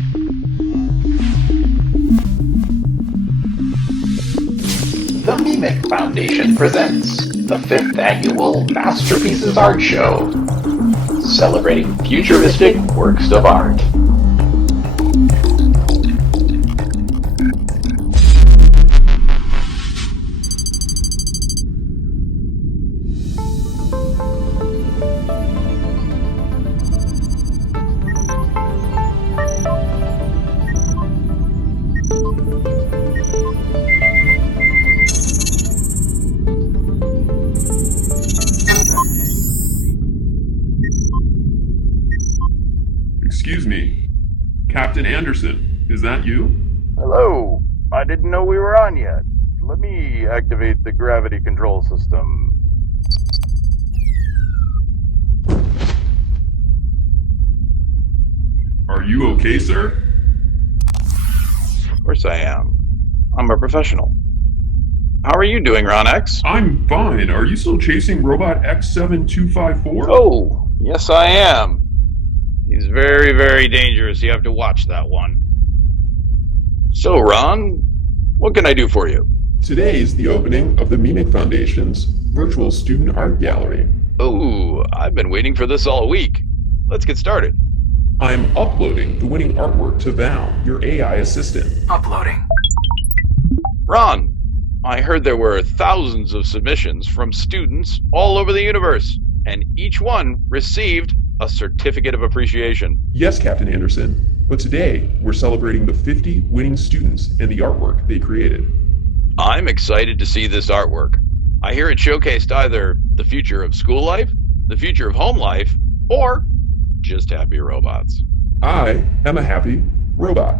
The Meemic Foundation presents the 5th Annual Masterpieces Art Show, celebrating futuristic works of art. Excuse me, Captain Anderson, is that you? Hello. I didn't know we were on yet. Let me activate the gravity control system. Are you okay, sir? Of course I am. I'm a professional. How are you doing, Ron X? I'm fine. Are you still chasing Robot X7254? Oh, yes I am. He's very, very dangerous. You have to watch that one. So, Ron, what can I do for you? Today is the opening of the Meemic Foundation's virtual student art gallery. Oh, I've been waiting for this all week. Let's get started. I'm uploading the winning artwork to Val, your AI assistant. Uploading. Ron, I heard there were thousands of submissions from students all over the universe, and each one received a certificate of appreciation. Yes, Captain Anderson, but today we're celebrating the 50 winning students and the artwork they created. I'm excited to see this artwork. I hear it showcased either the future of school life, the future of home life, or just happy robots. I am a happy robot.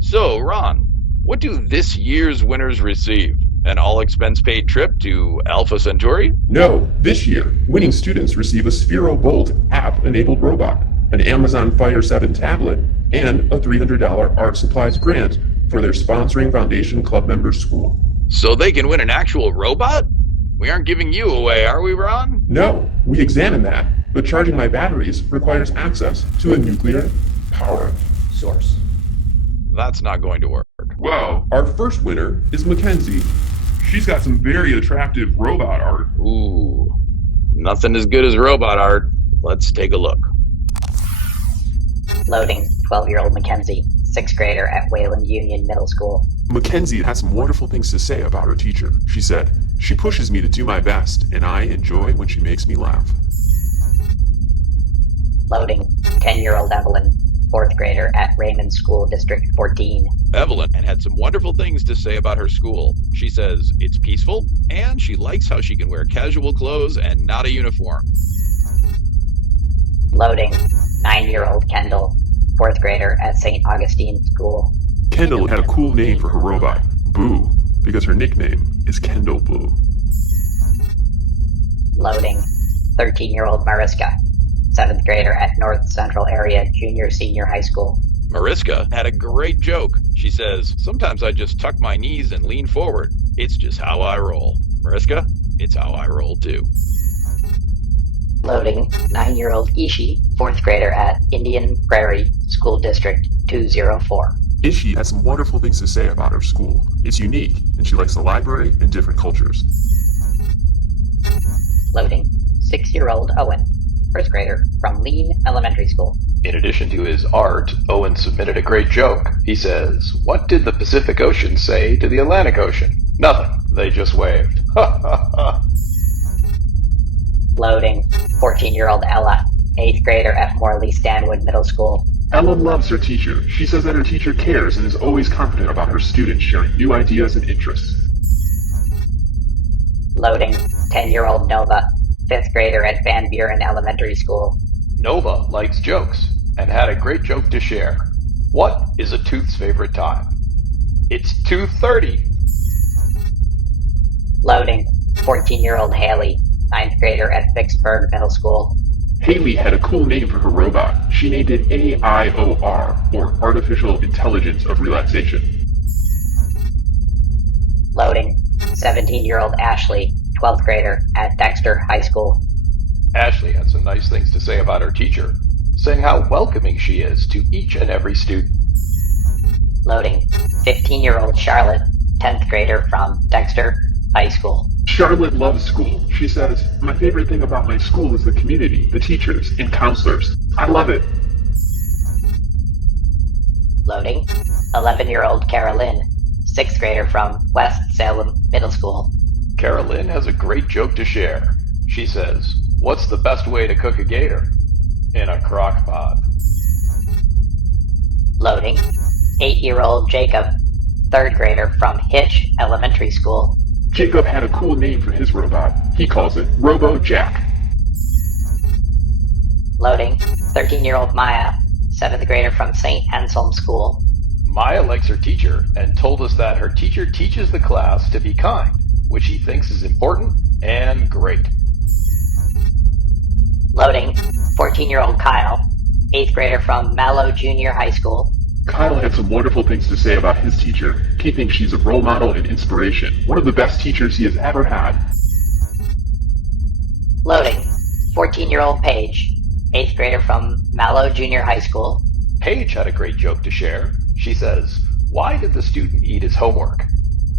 So, Ron, what do this year's winners receive? An all-expense-paid trip to Alpha Centauri? No, this year, winning students receive a Sphero Bolt app-enabled robot, an Amazon Fire 7 tablet, and a $300 art supplies grant for their sponsoring Foundation Club members' school. So they can win an actual robot? We aren't giving you away, are we, Ron? No, we examined that, but charging my batteries requires access to a nuclear power source. That's not going to work. Well, our first winner is Mackenzie. She's got some very attractive robot art. Ooh, nothing as good as robot art. Let's take a look. Loading, 12-year-old Mackenzie, 6th grader at Wayland Union Middle School. Mackenzie has some wonderful things to say about her teacher. She said, "She pushes me to do my best, and I enjoy when she makes me laugh." Loading, 10-year-old Evelyn, 4th grader at Raymond School District 14. Evelyn had some wonderful things to say about her school. She says it's peaceful, and she likes how she can wear casual clothes and not a uniform. Loading, 9-year-old Kendall, 4th grader at St. Augustine School. Kendall had a cool name for her robot, Boo, because her nickname is Kendall Boo. Loading, 13-year-old Mariska, 7th grader at North Central Area Junior-Senior High School. Mariska had a great joke. She says, "Sometimes I just tuck my knees and lean forward. It's just how I roll." Mariska, it's how I roll too. Loading, 9-year-old Ishi, 4th grader at Indian Prairie School District 204. Ishi has some wonderful things to say about her school. It's unique, and she likes the library and different cultures. Loading, 6-year-old Owen, 1st grader from Lean Elementary School. In addition to his art, Owen submitted a great joke. He says, "What did the Pacific Ocean say to the Atlantic Ocean? Nothing. They just waved." Ha ha ha. Loading, 14-year-old Ella, 8th grader at Morley Stanwood Middle School. Ella loves her teacher. She says that her teacher cares and is always confident about her students sharing new ideas and interests. Loading, 10-year-old Nova, 5th grader at Van Buren Elementary School. Nova likes jokes and had a great joke to share. What is a tooth's favorite time? It's 2:30. Loading, 14-year-old Haley, 9th grader at Vicksburg Middle School. Haley had a cool name for her robot. She named it AIOR, or Artificial Intelligence of Relaxation. Loading, 17-year-old Ashley, 12th grader at Dexter High School. Ashley had some nice things to say about her teacher, saying how welcoming she is to each and every student. Loading. 15-year-old Charlotte, 10th grader from Dexter High School. Charlotte loves school. She says, "My favorite thing about my school is the community, the teachers, and counselors. I love it." Loading. 11-year-old Carolyn, 6th grader from West Salem Middle School. Carolyn has a great joke to share. She says, "What's the best way to cook a gator?" In a crock pot. Loading. 8-year-old Jacob, 3rd grader from Hitch Elementary School. Jacob had a cool name for his robot. He calls it Robo Jack. Loading. 13-year-old Maya, 7th grader from St. Anselm School. Maya likes her teacher and told us that her teacher teaches the class to be kind, which he thinks is important and great. Loading. 14-year-old Kyle, 8th grader from Mallow Junior High School. Kyle had some wonderful things to say about his teacher. He thinks she's a role model and inspiration, one of the best teachers he has ever had. Loading. 14-year-old Paige, 8th grader from Mallow Junior High School. Paige had a great joke to share. She says, "Why did the student eat his homework?"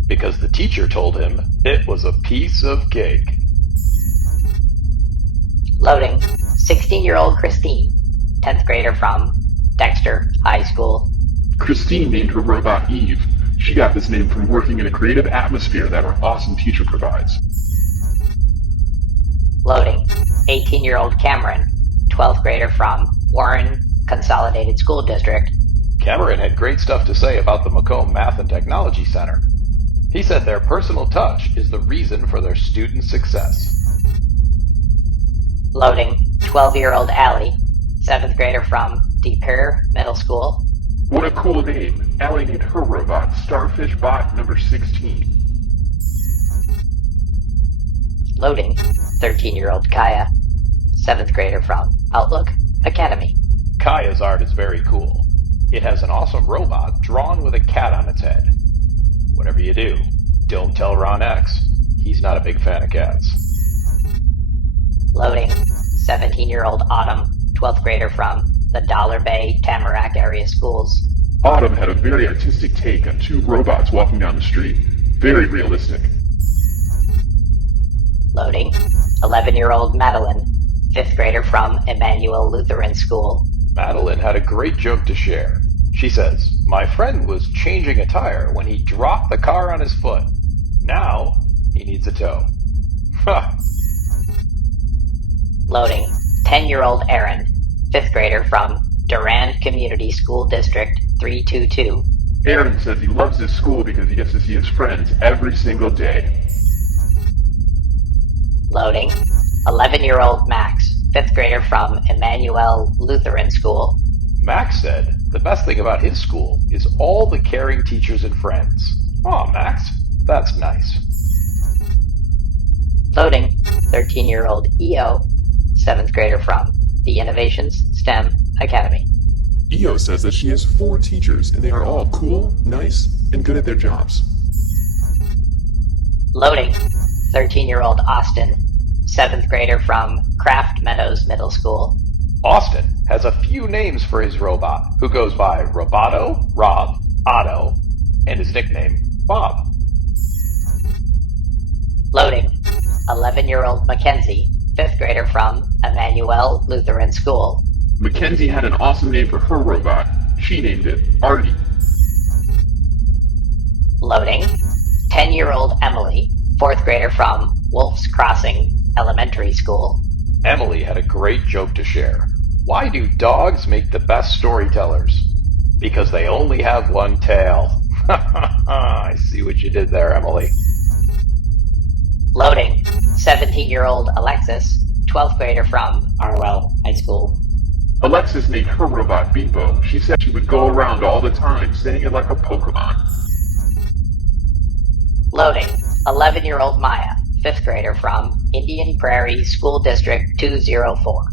Because the teacher told him it was a piece of cake. Loading. 16-year-old Christine, 10th grader from Dexter High School. Christine named her robot Eve. She got this name from working in a creative atmosphere that her awesome teacher provides. Loading. 18-year-old Cameron, 12th grader from Warren Consolidated School District. Cameron had great stuff to say about the Macomb Math and Technology Center. He said their personal touch is the reason for their student success. Loading. 12-year-old Allie, 7th grader from DePere Middle School. What a cool name. Allie named her robot Starfish Bot number 16. Loading. 13-year-old Kaya, 7th grader from Outlook Academy. Kaya's art is very cool. It has an awesome robot drawn with a cat on its head. Whatever you do, don't tell Ron X. He's not a big fan of cats. Loading. 17-year-old Autumn, 12th grader from the Dollar Bay Tamarack area schools. Autumn had a very artistic take on two robots walking down the street. Very realistic. Loading. 11-year-old Madeline, 5th grader from Emmanuel Lutheran School. Madeline had a great joke to share. She says, "My friend was changing a tire when he dropped the car on his foot. Now he needs a tow." Ha! Loading. 10-year-old Aaron, 5th grader from Durand Community School District 322. Aaron says he loves his school because he gets to see his friends every single day. Loading. 11-year-old Max, 5th grader from Emmanuel Lutheran School. Max said the best thing about his school is all the caring teachers and friends. Aw, Max, that's nice. Loading. 13-year-old EO, 7th grader from the Innovations STEM Academy. EO says that she has 4 teachers and they are all cool, nice, and good at their jobs. Loading. 13-year-old Austin, 7th grader from Craft Meadows Middle School. Austin has a few names for his robot, who goes by Roboto, Rob, Otto, and his nickname, Bob. Loading. 11-year-old Mackenzie, 5th grader from Emmanuel Lutheran School. Mackenzie had an awesome name for her robot. She named it Artie. Loading. 10-year-old Emily, 4th grader from Wolf's Crossing Elementary School. Emily had a great joke to share. Why do dogs make the best storytellers? Because they only have one tail. I see what you did there, Emily. Loading. 17-year-old Alexis, 12th grader from Arwell High School. Alexis named her robot Beepo. She said she would go around all the time, saying it like a Pokemon. Loading. 11-year-old Maya, 5th grader from Indian Prairie School District 204.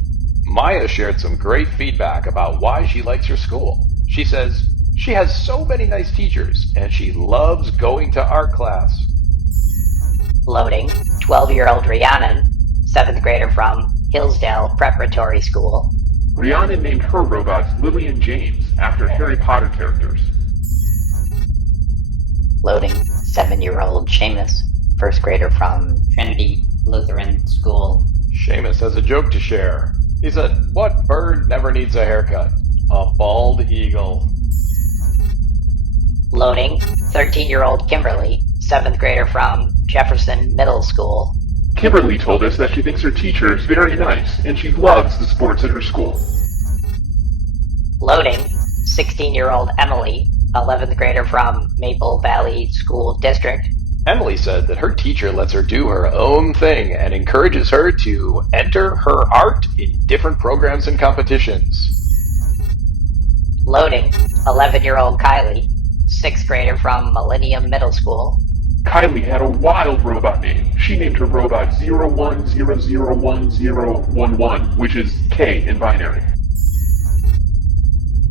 Maya shared some great feedback about why she likes her school. She says she has so many nice teachers and she loves going to art class. Loading. 12-year-old Rhiannon, 7th grader from Hillsdale Preparatory School. Rhiannon named her robots Lily and James after Harry Potter characters. Loading 7-year-old Seamus, first grader from Trinity Lutheran School. Seamus has a joke to share. He said, "What bird never needs a haircut? A bald eagle." Loading 13-year-old Kimberly, 7th grader from Jefferson Middle School. Kimberly told us that she thinks her teacher is very nice and she loves the sports at her school. Loading 16-year-old Emily, 11th grader from Maple Valley School District. Emily said that her teacher lets her do her own thing and encourages her to enter her art in different programs and competitions. Loading 11-year-old Kylie, 6th grader from Millennium Middle School. Kylie had a wild robot name. She named her robot 01001011, which is K in binary.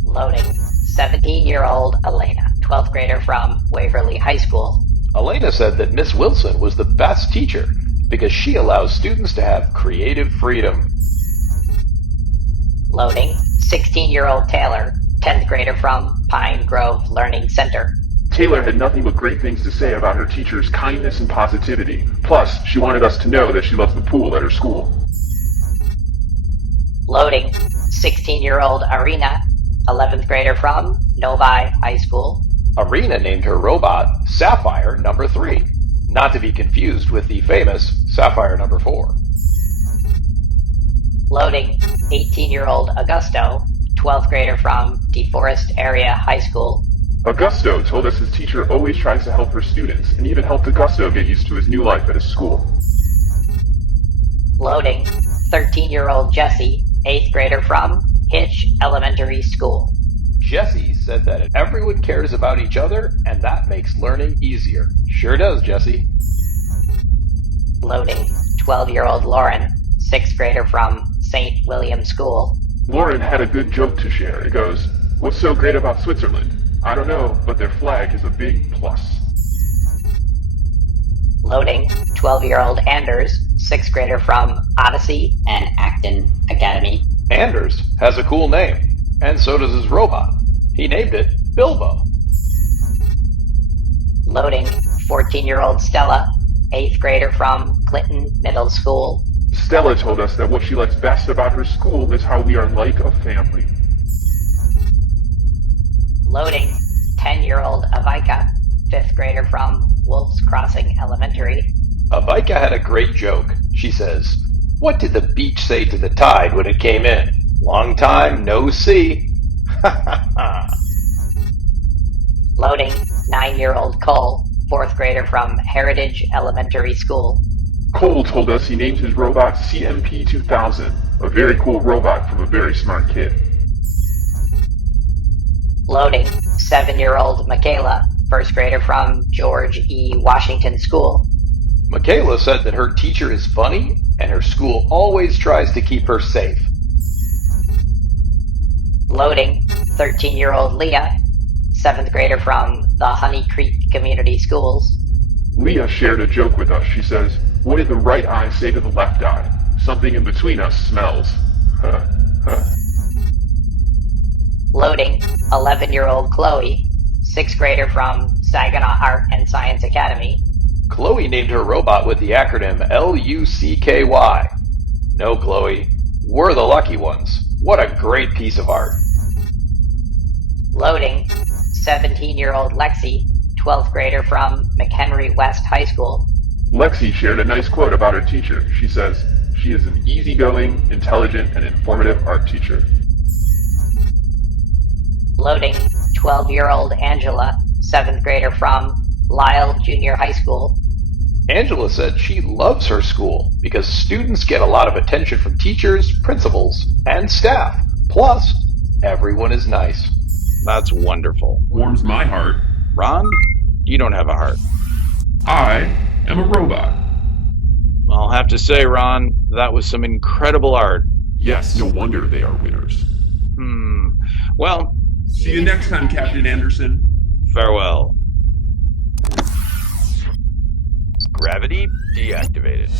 Loading 17-year-old Elena, 12th grader from Waverly High School. Elena said that Miss Wilson was the best teacher because she allows students to have creative freedom. Loading 16-year-old Taylor, 10th grader from Pine Grove Learning Center. Taylor had nothing but great things to say about her teacher's kindness and positivity. Plus, she wanted us to know that she loves the pool at her school. Loading 16-year-old Arena, 11th grader from Novi High School. Arena named her robot Sapphire number 3, not to be confused with the famous Sapphire number 4. Loading 18-year-old Augusto, 12th grader from DeForest Area High School. Augusto told us his teacher always tries to help her students and even helped Augusto get used to his new life at his school. Loading 13-year-old Jesse, 8th grader from Hitch Elementary School. Jessie said that everyone cares about each other and that makes learning easier. Sure does, Jessie. Loading 12-year-old Lauren, 6th grader from St. William School. Lauren had a good joke to share. It goes, "What's so great about Switzerland? I don't know, but their flag is a big plus." Loading 12-year-old Anders, 6th grader from Odyssey and Acton Academy. Anders has a cool name, and so does his robot. He named it Bilbo. Loading 14-year-old Stella, 8th grader from Clinton Middle School. Stella told us that what she likes best about her school is how we are like a family. Loading 10-year-old Avika, 5th grader from Wolf's Crossing Elementary. Avika had a great joke. She says, "What did the beach say to the tide when it came in? Long time no see." Loading 9-year-old Cole, 4th grader from Heritage Elementary School. Cole told us he named his robot CMP-2000, a very cool robot from a very smart kid. Loading 7-year-old Michaela, 1st grader from George E. Washington School. Michaela said that her teacher is funny and her school always tries to keep her safe. Loading 13-year-old Leah, 7th grader from the Honey Creek Community Schools. Leah shared a joke with us. She says, "What did the right eye say to the left eye? Something in between us smells." Loading 11-year-old Chloe, 6th grader from Saginaw Art and Science Academy. Chloe named her robot with the acronym LUCKY. No, Chloe, we're the lucky ones. What a great piece of art. Loading 17-year-old Lexi, 12th grader from McHenry West High School. Lexi shared a nice quote about her teacher. She says, "She is an easygoing, intelligent, and informative art teacher." Loading 12-year-old Angela, 7th grader from Lyle Junior High School. Angela said she loves her school because students get a lot of attention from teachers, principals, and staff. Plus, everyone is nice. That's wonderful. Warms my heart. Ron, you don't have a heart. I am a robot. I'll have to say, Ron, that was some incredible art. Yes, no wonder they are winners. Well, See you next time, Captain Anderson. farewell. Gravity deactivated.